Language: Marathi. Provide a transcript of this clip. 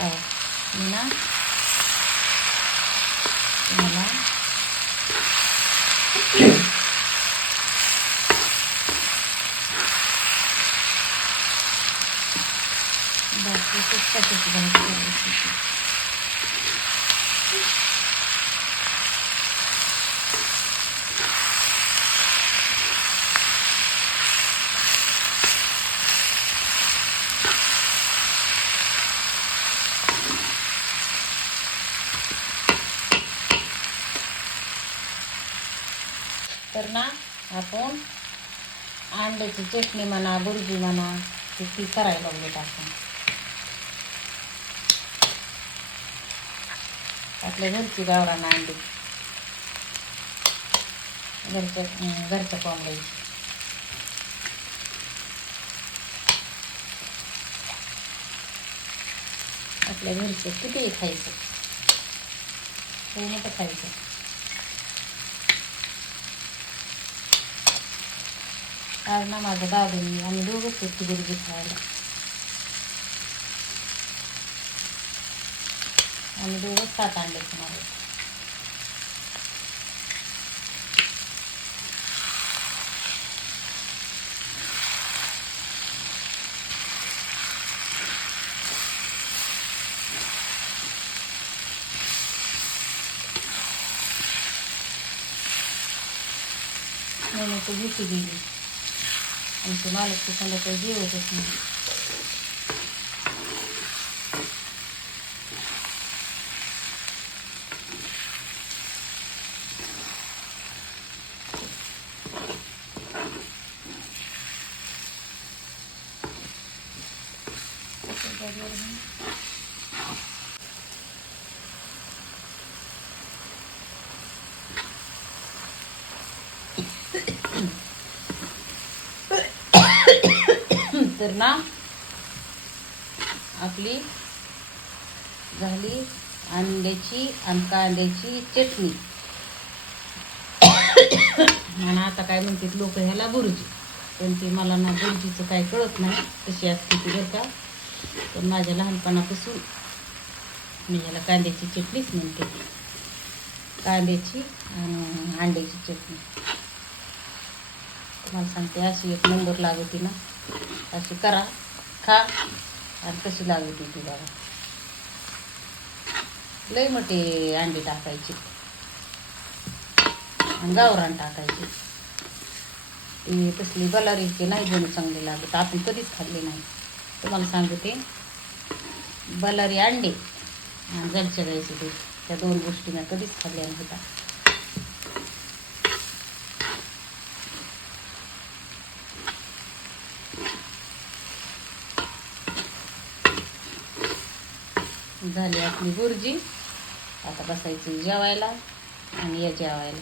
मी ना तुम्हाला बाकी कशाची भाजी करायची तर ना आपण अंड्याची चटणी म्हणा बुर्जी म्हणा ती करायला लागलेत आपण आपल्या घरची गावरान अंडी घरच्या कोंबड्याची आपल्या घरचं कितीही खायचं काही नका खायचं आज ना माझं दादूनी आम्ही दोघंच होती बुर्जी खायला आम्ही दोघंच 7 अंडे खाणार आहोत म्हणून तो भीती गेली आमचे मालक तर संध्याकाळी जेवतच नाही तर ना आपली झाली अंड्याची आणि कांद्याची चटणी आणि आता काय म्हणतात लोक ह्याला बुर्जी पण ते मला ना बुर्जीचं काय कळत नाही कशी असते ती बरं का पण माझ्या लहानपणापासून मी ह्याला कांद्याची चटणीच म्हणते कांद्याची आणि अंड्याची चटणी तुम्हाला सांगते अशी एक नंबर लागते ना अशी करा खा आणि कशी लागते ती बघा लय मोठे अंडे टाकायचे आणि गावरान टाकायचे ती तसली बलारीचे नाही जणू चांगले लागत आपण कधीच खाल्ले नाही तुम्हाला सांगते बलारी अंडे आणि जलच्या गाईचे दूध त्या 2 गोष्टी मी कधीच खाल्ल्या नव्हत्या झाली आपली बुर्जी आता बसायची जेवायला आणि या जेवायला